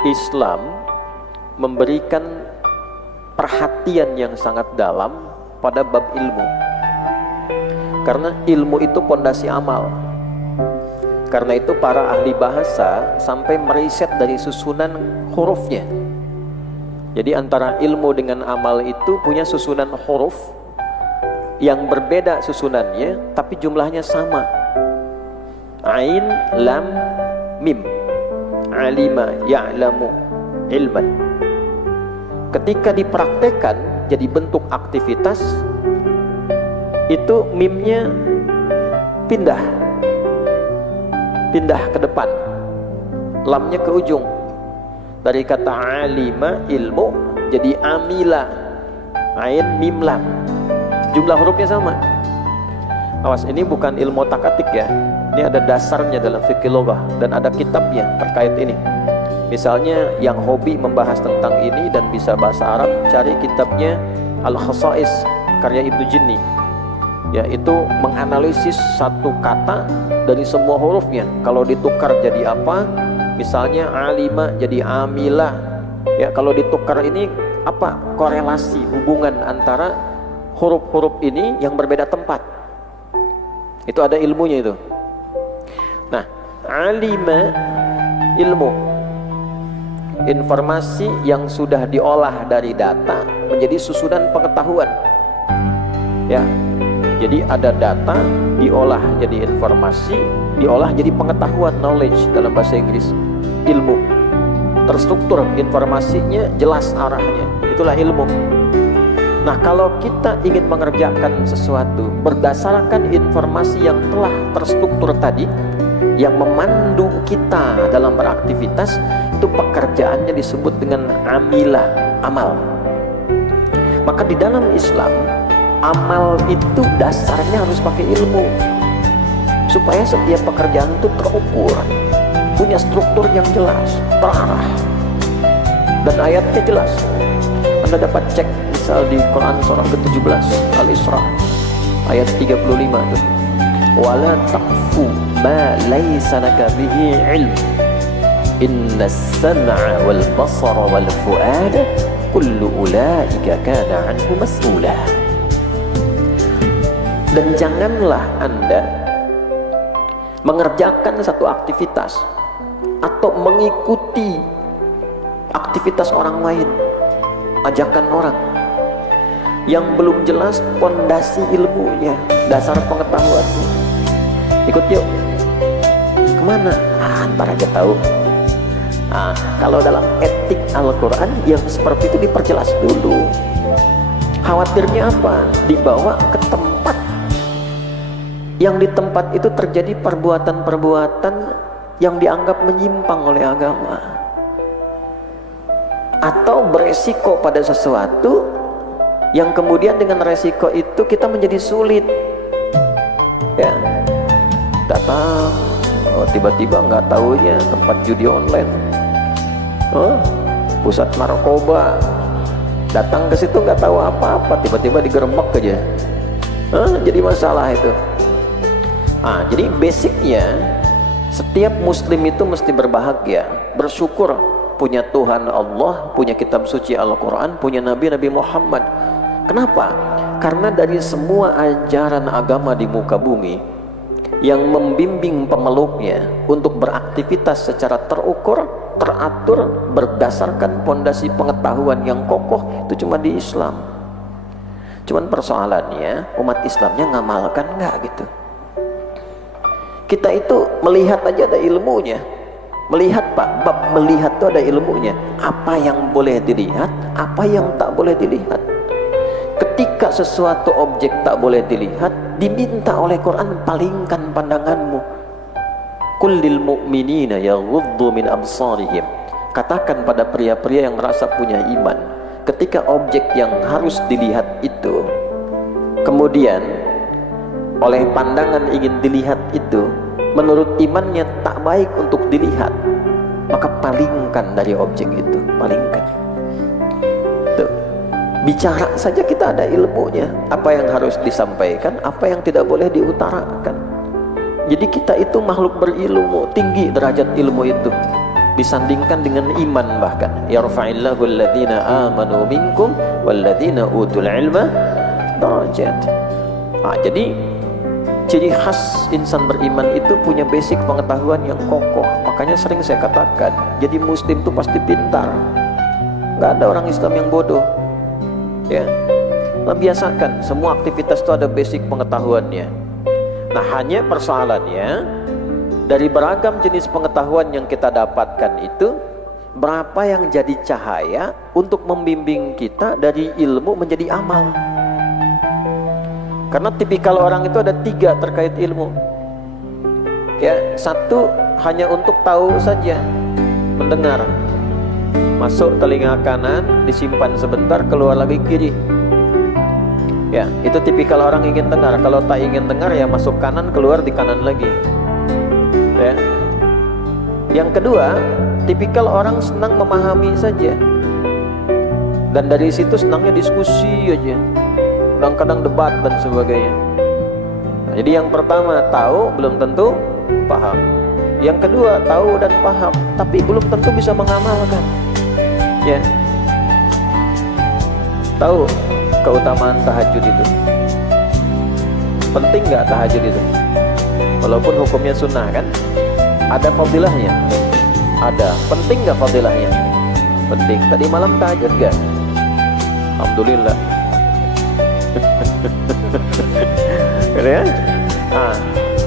Islam memberikan perhatian yang sangat dalam pada bab ilmu, karena ilmu itu pondasi amal. Karena itu para ahli bahasa sampai meriset dari susunan hurufnya. Jadi antara ilmu dengan amal itu punya susunan huruf yang berbeda susunannya, tapi jumlahnya sama. Ain, lam, mim. Alima, ya'lamu, ilman. Ketika dipraktekkan jadi bentuk aktivitas, itu mimnya pindah ke depan, lamnya ke ujung. Dari kata alima, ilmu, jadi amila, ain, mim, lam. Jumlah hurufnya sama. Awas, ini bukan ilmu takatik ya. Ini ada dasarnya dalam fikih loghah dan ada kitabnya terkait ini. Misalnya yang hobi membahas tentang ini dan bisa bahasa Arab, cari kitabnya Al-Khasa'is karya Ibnu Jinni. Yaitu menganalisis satu kata dari semua hurufnya. Kalau ditukar jadi apa? Misalnya alima jadi amila. Ya, kalau ditukar ini apa korelasi hubungan antara huruf-huruf ini yang berbeda tempat? Itu ada ilmunya itu. Nah, alima ilmu, informasi yang sudah diolah dari data menjadi susunan pengetahuan. Ya. Jadi ada data diolah jadi informasi, diolah jadi pengetahuan, knowledge dalam bahasa Inggris. Ilmu terstruktur, informasinya jelas arahnya, itulah ilmu. Nah, kalau kita ingin mengerjakan sesuatu berdasarkan informasi yang telah terstruktur tadi, yang memandu kita dalam beraktivitas, itu pekerjaannya disebut dengan amilah, amal. Maka di dalam Islam, amal itu dasarnya harus pakai ilmu, supaya setiap pekerjaan itu terukur, punya struktur yang jelas, terarah, dan ayatnya jelas. Anda dapat cek misal di Quran surah ke-17 Al-Isra ayat 35 itu, wala taqfu ma laysa laka bihi ilm innas sam'a wal basara wal fuada kullu ulaika kana anhu mas'ula. Dan janganlah Anda mengerjakan satu aktivitas atau mengikuti aktivitas orang lain, ajakan orang yang belum jelas pondasi ilmunya, dasar pengetahuannya. Ikut yuk, kemana? Ntar aja tahu. Kalau dalam etik Al-Quran yang seperti itu diperjelas dulu. Khawatirnya apa? Dibawa ke tempat yang di tempat itu terjadi perbuatan-perbuatan yang dianggap menyimpang oleh agama, atau beresiko pada sesuatu yang kemudian dengan resiko itu kita menjadi sulit. Ya, datang, tiba-tiba nggak tahunya tempat judi online, pusat narkoba, datang ke situ nggak tahu apa-apa, tiba-tiba digerebek aja, jadi masalah itu. Jadi basicnya setiap muslim itu mesti berbahagia, bersyukur punya Tuhan Allah, punya kitab suci Al-Quran, punya Nabi Muhammad. Kenapa? Karena dari semua ajaran agama di muka bumi yang membimbing pemeluknya untuk beraktivitas secara terukur, teratur, berdasarkan pondasi pengetahuan yang kokoh, itu cuma di Islam. Cuman persoalannya umat Islamnya ngamalkan nggak gitu. Kita itu melihat aja ada ilmunya. Melihat Pak, bab melihat itu ada ilmunya. Apa yang boleh dilihat, apa yang tak boleh dilihat. Ketika sesuatu objek tak boleh dilihat, diminta oleh Quran, palingkan pandanganmu. Qul lil mu'minina yaghuddu min absarihim. Katakan pada pria-pria yang merasa punya iman, ketika objek yang harus dilihat itu kemudian oleh pandangan ingin dilihat itu menurut imannya tak baik untuk dilihat, maka palingkan dari objek itu, palingkan. Tuh, bicara saja kita ada ilmunya, apa yang harus disampaikan, apa yang tidak boleh diutarakan. Jadi kita itu makhluk berilmu, tinggi derajat ilmu itu. disandingkan dengan iman, bahkan yarfa'illahu alladhina amanu minkum walladhina utul ilma darajat. Jadi ciri khas insan beriman itu punya basic pengetahuan yang kokoh. Makanya sering saya katakan, jadi muslim itu pasti pintar. Nggak ada orang Islam yang bodoh. Ya, membiasakan semua aktivitas itu ada basic pengetahuannya. Nah, hanya persoalannya dari beragam jenis pengetahuan yang kita dapatkan itu, berapa yang jadi cahaya untuk membimbing kita dari ilmu menjadi amal. Karena tipikal orang itu ada 3 terkait ilmu. Ya, 1 hanya untuk tahu saja, mendengar. Masuk telinga kanan, disimpan sebentar, keluar lagi kiri. Ya, itu tipikal orang ingin dengar. Kalau tak ingin dengar ya masuk kanan, keluar di kanan lagi. Ya. Yang kedua, tipikal orang senang memahami saja. Dan dari situ senangnya diskusi aja. Kadang-kadang debat dan sebagainya. Nah, jadi yang pertama tahu belum tentu paham. Yang kedua tahu dan paham tapi belum tentu bisa mengamalkan. Ya. Tahu keutamaan tahajud itu? Penting nggak tahajud itu? Walaupun hukumnya sunnah kan? Ada fadilahnya? Ada. Penting nggak fadilahnya? Penting. Tadi malam tahajud nggak? Alhamdulillah. Ya?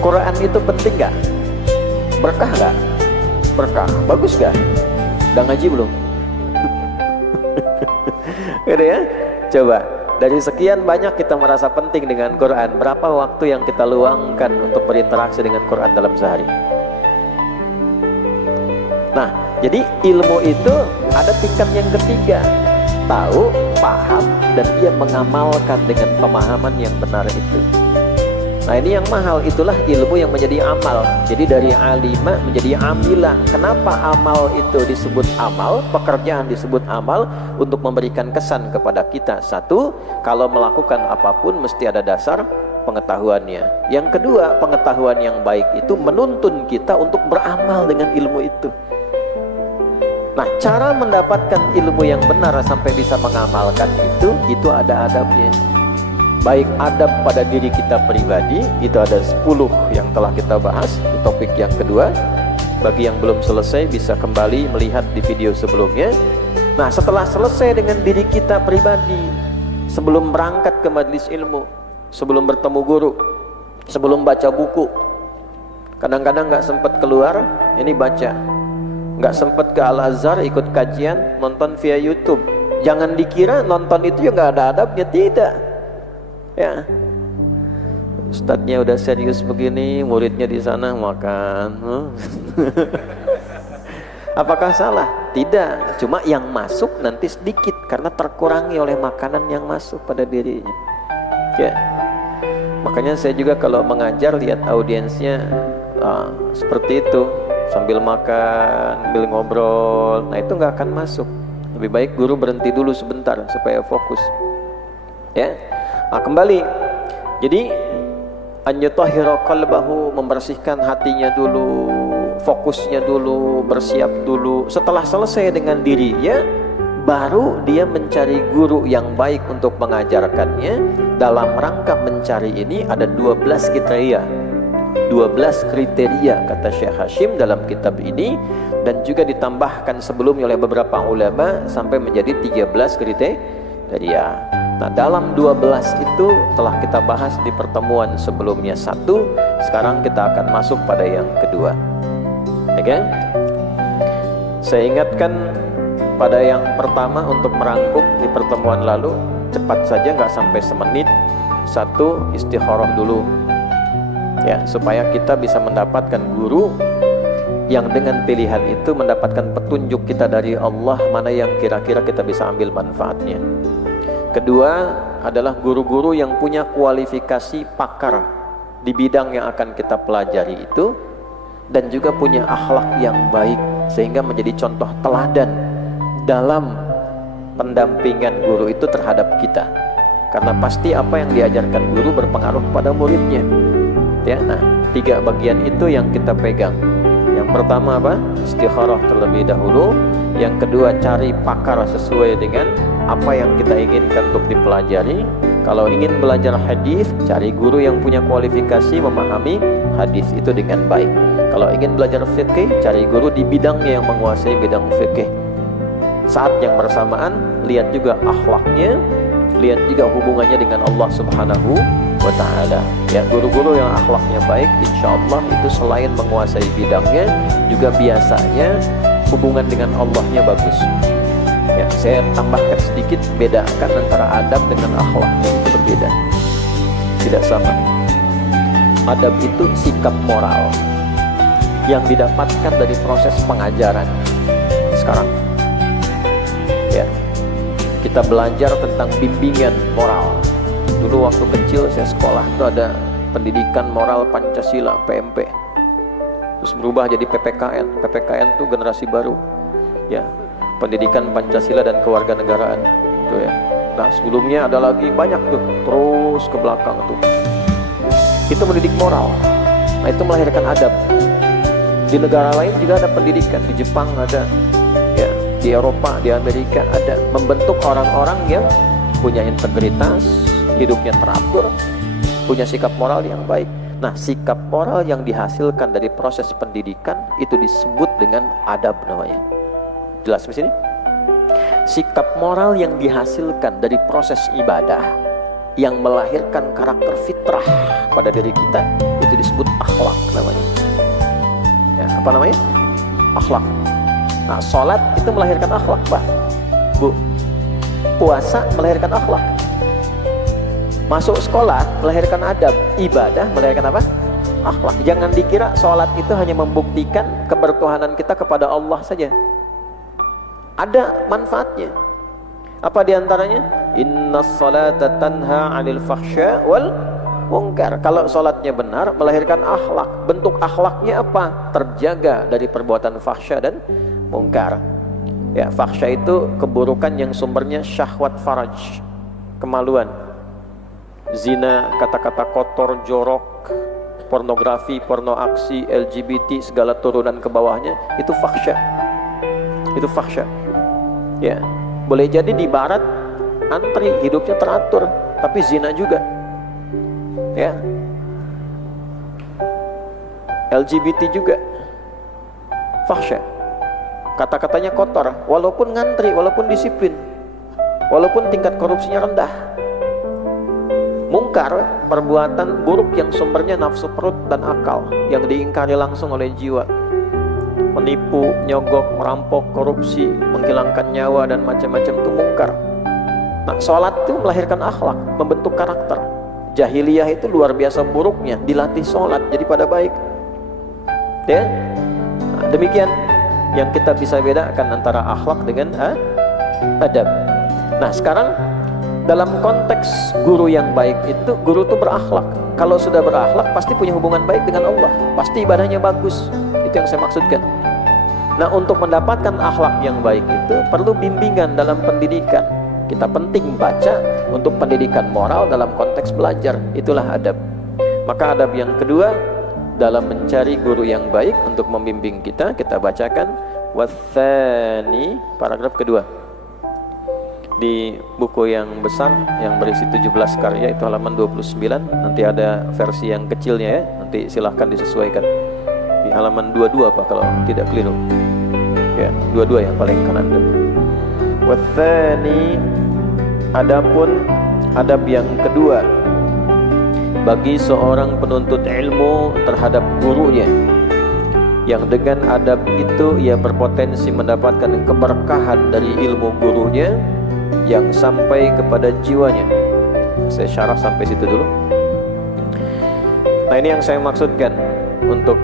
Quran itu penting gak? Berkah gak? Berkah, bagus gak? Udah ngaji belum? Gitu ya? Coba, dari sekian banyak kita merasa penting dengan Quran, berapa waktu yang kita luangkan untuk berinteraksi dengan Quran dalam sehari? Nah, jadi ilmu itu ada tingkat yang ketiga, tahu, paham, dan dia mengamalkan dengan pemahaman yang benar itu. Nah, ini yang mahal, itulah ilmu yang menjadi amal. Jadi dari alima menjadi amila. Kenapa amal itu disebut amal, pekerjaan disebut amal? Untuk memberikan kesan kepada kita. 1, kalau melakukan apapun mesti ada dasar pengetahuannya. Yang kedua, pengetahuan yang baik itu menuntun kita untuk beramal dengan ilmu itu. Nah, cara mendapatkan ilmu yang benar sampai bisa mengamalkan itu ada adabnya. Baik adab pada diri kita pribadi, itu ada 10 yang telah kita bahas di topik yang kedua. Bagi yang belum selesai bisa kembali melihat di video sebelumnya. Nah, setelah selesai dengan diri kita pribadi, sebelum berangkat ke majelis ilmu, sebelum bertemu guru, sebelum baca buku, kadang-kadang nggak sempat keluar, ini baca. Nggak sempat ke Al-Azhar ikut kajian, nonton via YouTube. Jangan dikira nonton itu ya nggak ada adabnya, tidak. Ya, ustadznya udah serius begini, muridnya di sana makan. Apakah salah? Tidak. Cuma yang masuk nanti sedikit karena terkurangi oleh makanan yang masuk pada dirinya. Ya. Makanya saya juga kalau mengajar lihat audiensnya seperti itu. Sambil makan, sambil ngobrol, nah itu nggak akan masuk. Lebih baik guru berhenti dulu sebentar supaya fokus. Ya, nah, kembali. Jadi an yutahhira qalbahu, membersihkan hatinya dulu, fokusnya dulu, bersiap dulu. Setelah selesai dengan dirinya, baru dia mencari guru yang baik untuk mengajarkannya. Dalam rangka mencari ini ada 12 kriteria. 12 kriteria kata Syekh Hashim dalam kitab ini, dan juga ditambahkan sebelumnya oleh beberapa ulama sampai menjadi 13 kriteria. Nah, dalam 12 itu telah kita bahas di pertemuan sebelumnya 1. Sekarang kita akan masuk pada yang kedua. Oke? Saya ingatkan pada yang pertama untuk merangkum di pertemuan lalu, cepat saja nggak sampai semenit. 1, istikharah dulu. Ya, supaya kita bisa mendapatkan guru yang dengan pilihan itu mendapatkan petunjuk kita dari Allah mana yang kira-kira kita bisa ambil manfaatnya. Kedua adalah guru-guru yang punya kualifikasi pakar di bidang yang akan kita pelajari itu, dan juga punya akhlak yang baik sehingga menjadi contoh teladan dalam pendampingan guru itu terhadap kita. Karena pasti apa yang diajarkan guru berpengaruh pada muridnya. Ya, nah 3 bagian itu yang kita pegang. Yang Pertama apa? Istikharah terlebih dahulu. Yang kedua, cari pakar sesuai dengan apa yang kita inginkan untuk dipelajari. Kalau ingin belajar hadis, cari guru yang punya kualifikasi memahami hadis itu dengan baik. Kalau ingin belajar fikih, cari guru di bidangnya yang menguasai bidang fikih. Saat yang bersamaan, lihat juga akhlaknya, lihat juga hubungannya dengan Allah Subhanahu wa ta'ala. Ya, guru-guru yang akhlaknya baik, insya Allah itu selain menguasai bidangnya, juga biasanya hubungan dengan Allahnya bagus. Ya, saya tambahkan sedikit, bedakan antara adab dengan akhlak, itu berbeda, tidak sama. Adab itu sikap moral yang didapatkan dari proses pengajaran. Sekarang ya, kita belajar tentang bimbingan moral. Dulu waktu kecil saya sekolah itu ada pendidikan moral Pancasila, PMP. Terus berubah jadi PPKN. PPKN itu generasi baru. Ya, pendidikan Pancasila dan kewarganegaraan. Tuh ya. Nah, sebelumnya ada lagi banyak tuh, terus ke belakang tuh. Itu mendidik moral. Nah, itu melahirkan adab. Di negara lain juga ada pendidikan. Di Jepang ada, ya, di Eropa, di Amerika ada, membentuk orang-orang yang punya integritas, hidupnya teratur, punya sikap moral yang baik. Nah, sikap moral yang dihasilkan dari proses pendidikan itu disebut dengan adab namanya. Jelas di sini? Sikap moral yang dihasilkan dari proses ibadah yang melahirkan karakter fitrah pada diri kita itu disebut akhlak namanya. Ya, apa namanya? Akhlak. Nah, sholat itu melahirkan akhlak, Pak, Bu. Puasa melahirkan akhlak. Masuk sekolah melahirkan adab. Ibadah melahirkan apa? Akhlak. Jangan dikira sholat itu hanya membuktikan kebertuhanan kita kepada Allah saja. Ada manfaatnya. Apa diantaranya? Innas salata tanha 'anil fahsya wal munkar. Kalau sholatnya benar, melahirkan akhlak. Bentuk akhlaknya apa? Terjaga dari perbuatan fahsya dan munkar. Ya, fahsya itu keburukan yang sumbernya syahwat faraj, kemaluan, zina, kata-kata kotor, jorok, pornografi, porno aksi, LGBT, segala turunan ke bawahnya, itu fahsya. Itu fahsya. Ya, boleh jadi di barat antri, hidupnya teratur, tapi zina juga. Ya, LGBT juga fahsya. Kata-katanya kotor, walaupun ngantri, walaupun disiplin, walaupun tingkat korupsinya rendah. Mungkar, perbuatan buruk yang sumbernya nafsu perut dan akal, yang diingkari langsung oleh jiwa. Menipu, nyogok, merampok, korupsi, menghilangkan nyawa, dan macam-macam itu mungkar. Nah, sholat itu melahirkan akhlak, membentuk karakter. Jahiliyah itu luar biasa buruknya, dilatih sholat jadi pada baik. Ya, nah, demikian yang kita bisa bedakan antara akhlak dengan adab. Nah, sekarang dalam konteks guru yang baik itu, guru itu berakhlak. Kalau sudah berakhlak, pasti punya hubungan baik dengan Allah, pasti ibadahnya bagus. Itu yang saya maksudkan. Nah, untuk mendapatkan akhlak yang baik itu perlu bimbingan dalam pendidikan. Kita penting baca untuk pendidikan moral dalam konteks belajar. Itulah adab. Maka adab yang kedua, dalam mencari guru yang baik untuk membimbing kita, kita bacakan wathani, paragraf kedua di buku yang besar yang berisi 17 karya, itu halaman 29. Nanti ada versi yang kecilnya ya, nanti silahkan disesuaikan di halaman 22 Pak kalau tidak keliru ya, 22 yang paling kanan itu. Wathani, adapun adab yang kedua bagi seorang penuntut ilmu terhadap gurunya, yang dengan adab itu ia berpotensi mendapatkan keberkahan dari ilmu gurunya yang sampai kepada jiwanya. Saya syarah sampai situ dulu. Nah, ini yang saya maksudkan, untuk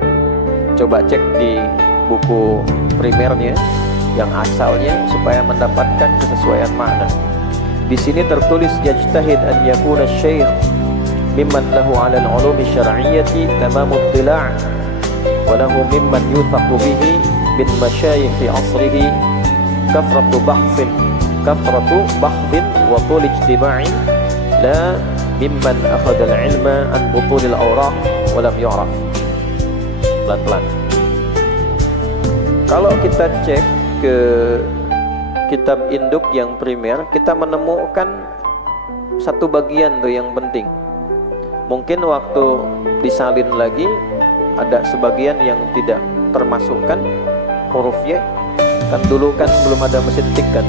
coba cek di buku primernya yang asalnya supaya mendapatkan kesesuaian makna. Di sini tertulis yajtahid an yakuna syekh mimman lahu 'ala al-'ulumi syar'iyyati tamamu ittila' wa lahu mimman yuthaqu bihi bin masyayikh fi 'asrihi kafratu bahdhin wa tul ijtima'in la mimman akhadha al-'ilma an butul al-awraq wa lam yu'raf. Pelan-pelan. Kalau kita cek ke kitab induk yang primer, kita menemukan satu bagian tuh yang penting. Mungkin waktu disalin lagi ada sebagian yang tidak termasukkan huruf Y. Kan dulu kan belum ada mesin tik kan,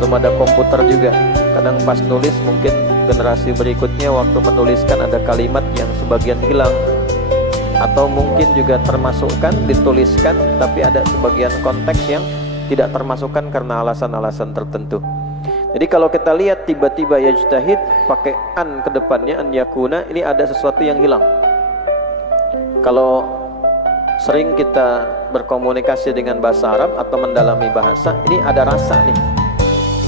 belum ada komputer juga. Kadang pas nulis mungkin generasi berikutnya waktu menuliskan ada kalimat yang sebagian hilang, atau mungkin juga termasukkan dituliskan tapi ada sebagian konteks yang tidak termasukkan karena alasan-alasan tertentu. Jadi kalau kita lihat tiba-tiba yajtahid pakai an ke depannya, an yakuna, ini ada sesuatu yang hilang. Kalau sering kita berkomunikasi dengan bahasa Arab atau mendalami bahasa, ini ada rasa nih.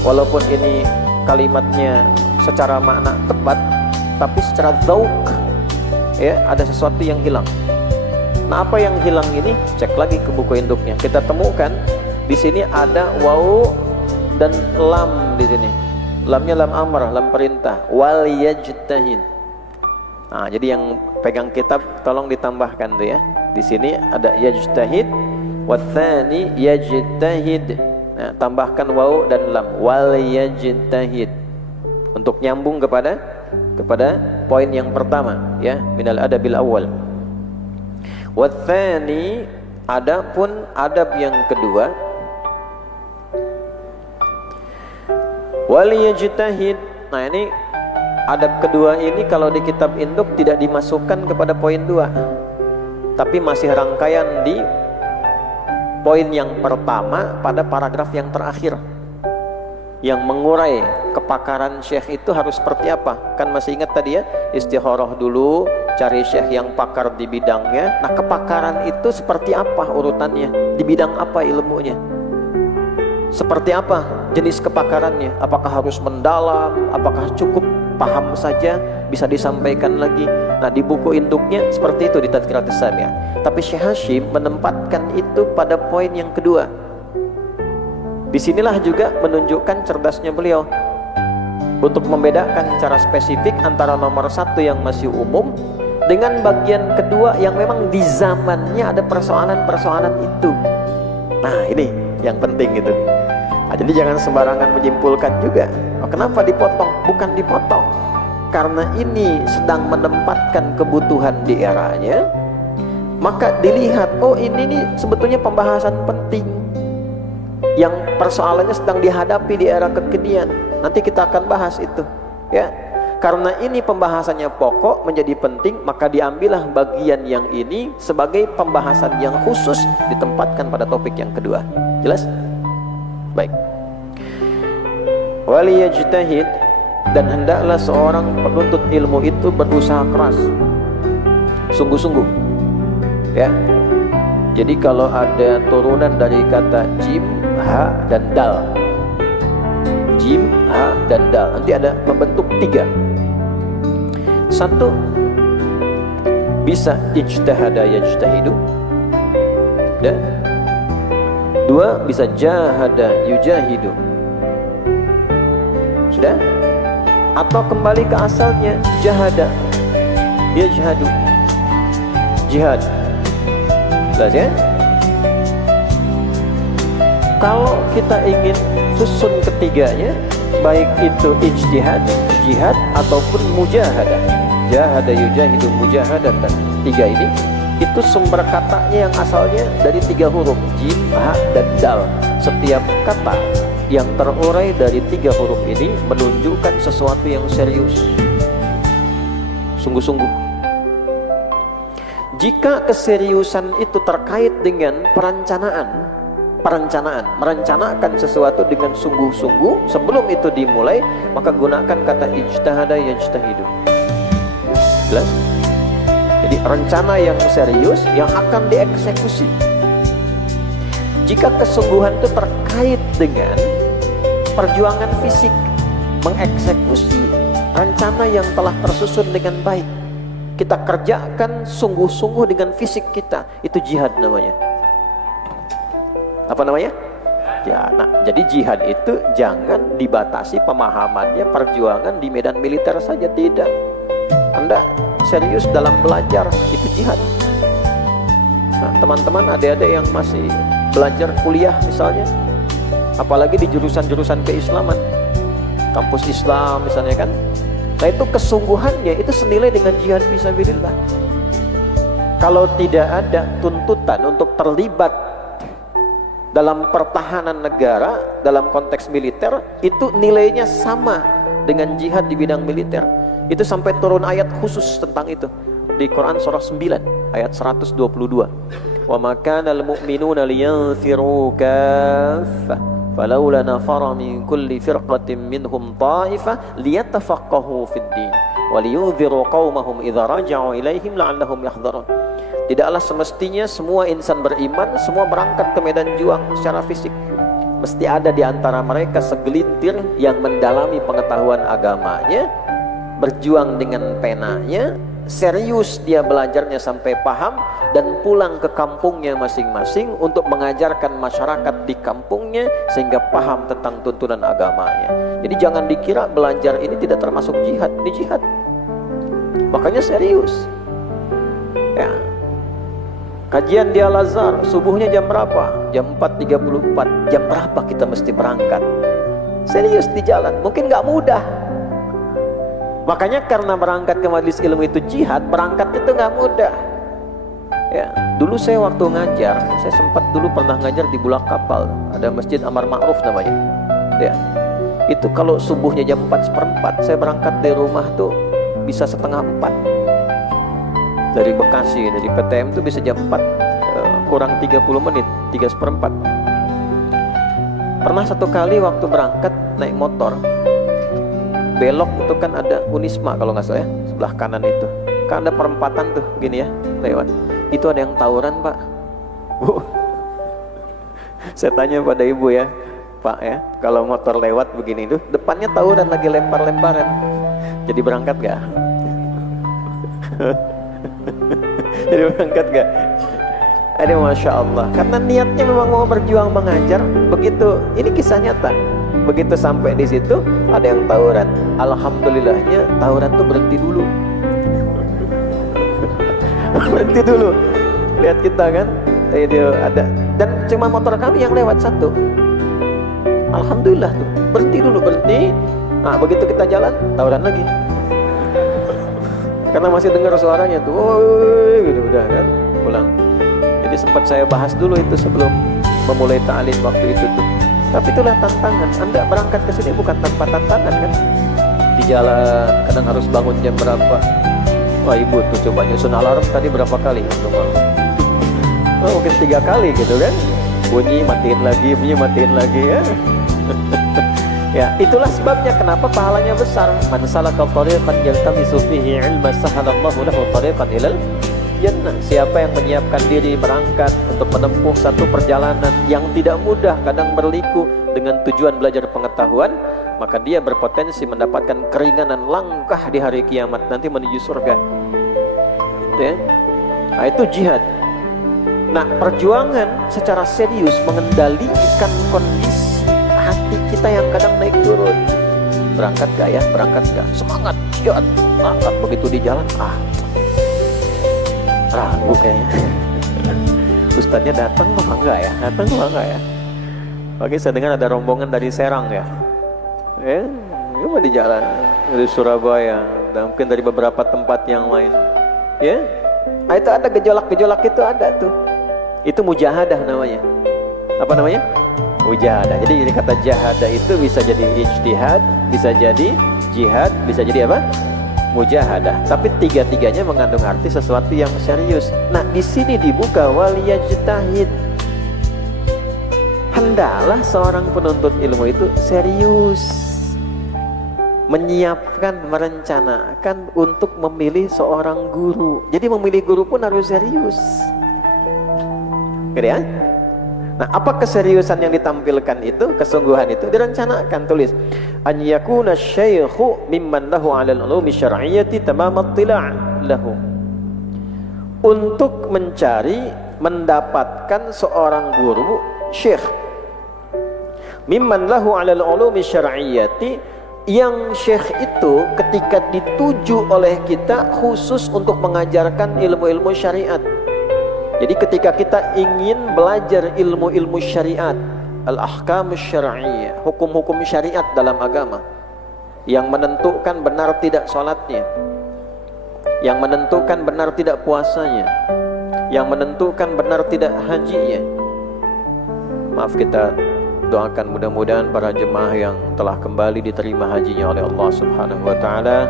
Walaupun ini kalimatnya secara makna tepat, tapi secara dzauq ya ada sesuatu yang hilang. Nah, apa yang hilang ini? Cek lagi ke buku induknya. Kita temukan di sini ada waw dan lam di sini. Lamnya lam amr, lam perintah. Wal yajtahid. Nah, jadi yang pegang kitab tolong ditambahkan tuh ya. Di sini ada yajtahid, watsani yajtahid. Nah, tambahkan waw dan lam. Wal yajtahid. Untuk nyambung kepada poin yang pertama ya, minal adabil awal. Watsani, adapun adab yang kedua, wal yajtahid. Nah, ini adab kedua ini kalau di kitab induk tidak dimasukkan kepada poin 2, tapi masih rangkaian di poin yang pertama pada paragraf yang terakhir, yang mengurai kepakaran syekh itu harus seperti apa. Kan masih ingat tadi ya, istikharah dulu, cari syekh yang pakar di bidangnya. Nah, kepakaran itu seperti apa urutannya, di bidang apa ilmunya, seperti apa jenis kepakarannya, apakah harus mendalam, apakah cukup paham saja, bisa disampaikan lagi. Nah, di buku induknya seperti itu di Tadhkiratus Sami'ah. Tapi Syekh Hashim menempatkan itu pada poin yang kedua. Disinilah juga menunjukkan cerdasnya beliau untuk membedakan cara spesifik antara nomor 1 yang masih umum dengan bagian kedua yang memang di zamannya ada persoalan-persoalan itu. Nah, ini yang penting itu. Nah, jadi jangan sembarangan menyimpulkan juga. Oh, kenapa dipotong? Bukan dipotong, karena ini sedang menempatkan kebutuhan di eranya. Maka dilihat, oh ini nih sebetulnya pembahasan penting yang persoalannya sedang dihadapi di era kekinian. Nanti kita akan bahas itu ya. Karena ini pembahasannya pokok, menjadi penting, maka diambillah bagian yang ini sebagai pembahasan yang khusus ditempatkan pada topik yang kedua. Jelas? Baik. Wali yajtahid, dan hendaklah seorang penuntut ilmu itu berusaha keras, sungguh-sungguh ya. Jadi kalau ada turunan dari kata jim, ha, dan dal, jim, ha, dan dal, nanti ada membentuk 3. 1 bisa ijtahada yajtahidu ya. 2 bisa jahada yujahidu. Sudah? Atau kembali ke asalnya, jahada yajhadu, jihad. Jelas ya? Kalau kita ingin susun ketiganya, baik itu ijtihad, jihad, ataupun mujahadah, jahada yujahidu mujahadatan, 3 ini itu sumber katanya yang asalnya dari 3 huruf, jim, ha, dan dal. Setiap kata yang terurai dari 3 huruf ini menunjukkan sesuatu yang serius, sungguh-sungguh. Jika keseriusan itu terkait dengan perencanaan, merencanakan sesuatu dengan sungguh-sungguh sebelum itu dimulai, maka gunakan kata ijtihada yajtahidu. Jelas? Jadi rencana yang serius yang akan dieksekusi. Jika kesungguhan itu terkait dengan perjuangan fisik, mengeksekusi rencana yang telah tersusun dengan baik, kita kerjakan sungguh-sungguh dengan fisik kita, itu jihad namanya. Apa namanya? Ya, nah, jadi jihad itu jangan dibatasi pemahamannya perjuangan di medan militer saja, tidak. Anda serius dalam belajar, itu jihad. Nah, teman-teman adik-adik yang masih belajar kuliah misalnya, apalagi di jurusan-jurusan keislaman, kampus Islam misalnya kan. Nah itu kesungguhannya itu senilai dengan jihad fisabilillah. Kalau tidak ada tuntutan untuk terlibat dalam pertahanan negara dalam konteks militer, itu nilainya sama dengan jihad di bidang militer. Itu sampai turun ayat khusus tentang itu di Quran surah 9 ayat 122. Wa ma kana al-mu'minuna liyanfiru kaffah falawla nafara min kulli firqatin minhum ta'ifah liyatafaqahu fid din wa liyunziru qaumahum idza raja'u ilaihim la'allahum yahdharun. Tidaklah semestinya semua insan beriman semua berangkat ke medan juang secara fisik. Mesti ada di antara mereka segelintir yang mendalami pengetahuan agamanya, berjuang dengan penanya, serius dia belajarnya sampai paham, dan pulang ke kampungnya masing-masing untuk mengajarkan masyarakat di kampungnya sehingga paham tentang tuntunan agamanya. Jadi jangan dikira belajar ini tidak termasuk jihad. Ini jihad, makanya serius ya. Kajian di Al-Azhar, subuhnya jam berapa? Jam 4.34. Jam berapa kita mesti berangkat? Serius di jalan, mungkin gak mudah. Makanya karena berangkat ke majelis ilmu itu jihad, berangkat itu gak mudah ya. Dulu saya waktu ngajar, saya sempat dulu pernah ngajar di Bulak Kapal, ada Masjid Amar Ma'ruf namanya ya. Itu kalau subuhnya jam 4:04, saya berangkat dari rumah tuh bisa 3:30. Dari Bekasi, dari PTM itu bisa jam 4 kurang 30 menit, 3:04. Pernah satu kali waktu berangkat naik motor, belok itu kan ada Unisma kalau nggak salah ya, sebelah kanan itu kan ada perempatan tuh gini ya, lewat itu ada yang tawuran Pak. Bu, saya tanya pada ibu ya, Pak ya, kalau motor lewat begini itu depannya tawuran lagi lempar-lemparan, jadi berangkat gak? Jadi berangkat gak? Ada, Masya Allah, karena niatnya memang mau berjuang mengajar. Begitu, ini kisah nyata. Begitu sampai di situ ada yang tawuran. Alhamdulillahnya tawuran tuh berhenti dulu. Berhenti dulu. Lihat kita kan, itu ada, dan cuma motor kami yang lewat satu. Alhamdulillah tuh berhenti dulu, berhenti. Nah begitu kita jalan tawuran lagi. Karena masih dengar suaranya tuh, oh gitu, udah kan pulang. Jadi sempat saya bahas dulu itu sebelum memulai ta'lim waktu itu tuh. Tapi itulah tantangan. Anda berangkat ke sini bukan tanpa tantangan kan? Di jalan kadang harus bangun jam berapa? Wah ibu tuh coba nyusun alarm tadi berapa kali untuk bangun? Oh, mungkin 3 kali gitu kan? Bunyi matiin lagi, bunyi matiin lagi ya. Ya, itulah sebabnya kenapa pahalanya besar. Man salaka tariqan yaltamisu fihi ilman sahalallahu lahu tariqan ilal jannah. Siapa yang menyiapkan diri berangkat untuk menempuh satu perjalanan yang tidak mudah, kadang berliku, dengan tujuan belajar pengetahuan, maka dia berpotensi mendapatkan keringanan langkah di hari kiamat nanti menuju surga. Ya. Nah, itu jihad. Nah, perjuangan secara serius mengendalikan kondisi hati kita yang kadang naik turun. Berangkat gak ya? Berangkat gak? Semangat, jihad, berangkat. Begitu di jalan, ragu kayaknya. Ustadznya datang apa enggak ya? Datang apa enggak ya? Oke, saya dengar ada rombongan dari Serang ya. Cuma di jalan dari Surabaya, dan mungkin dari beberapa tempat yang lain. Ya, nah, itu ada gejolak-gejolak itu ada tuh. Itu mujahadah namanya. Apa namanya? Mujahadah. Jadi kata jahadah itu bisa jadi ijtihad, bisa jadi jihad, bisa jadi apa? Mujahadah. Tapi tiga-tiganya mengandung arti sesuatu yang serius. Nah, di sini dibuka waliyajtahid. Hendaklah seorang penuntut ilmu itu serius, menyiapkan, merencanakan untuk memilih seorang guru. Jadi memilih guru pun harus serius. Gitu ya? Nah, apa keseriusan yang ditampilkan itu, kesungguhan itu direncanakan. Tulis an yakuna syaikhu mimman lahu 'ala al-ulumi syar'iyyati tamamat tila' lahu. Untuk mencari, mendapatkan seorang guru syekh mimman lahu 'ala al-ulumi syar'iyyati, yang syekh itu ketika dituju oleh kita khusus untuk mengajarkan ilmu-ilmu syariat. Jadi ketika kita ingin belajar ilmu-ilmu syariat, al-ahkam syar'iyyah, hukum-hukum syariat dalam agama, yang menentukan benar tidak sholatnya, yang menentukan benar tidak puasanya, yang menentukan benar tidak hajinya. Maaf, kita doakan mudah-mudahan para jemaah yang telah kembali diterima hajinya oleh Allah Subhanahu wa taala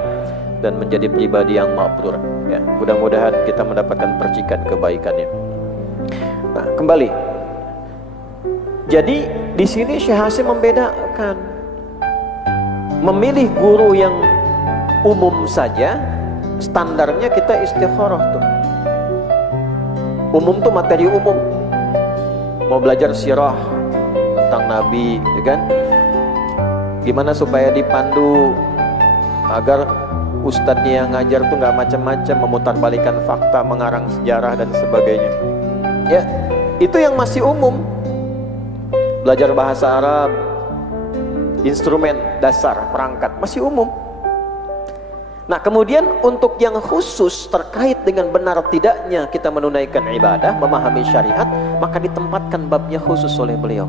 dan menjadi pribadi yang mabrur ya. Mudah-mudahan kita mendapatkan percikan kebaikannya. Nah, kembali. Jadi di sini Syekh Hasim membedakan memilih guru yang umum saja, standarnya kita istikharah tuh. Umum tuh materi umum. Mau belajar sirah tentang Nabi, gitu kan? Gimana supaya dipandu agar ustadznya yang ngajar tuh nggak macam-macam, memutarbalikan fakta, mengarang sejarah dan sebagainya. Ya, itu yang masih umum. Belajar bahasa Arab, instrumen dasar, perangkat, masih umum. Nah, kemudian untuk yang khusus terkait dengan benar tidaknya kita menunaikan ibadah, memahami syariat, maka ditempatkan babnya khusus oleh beliau.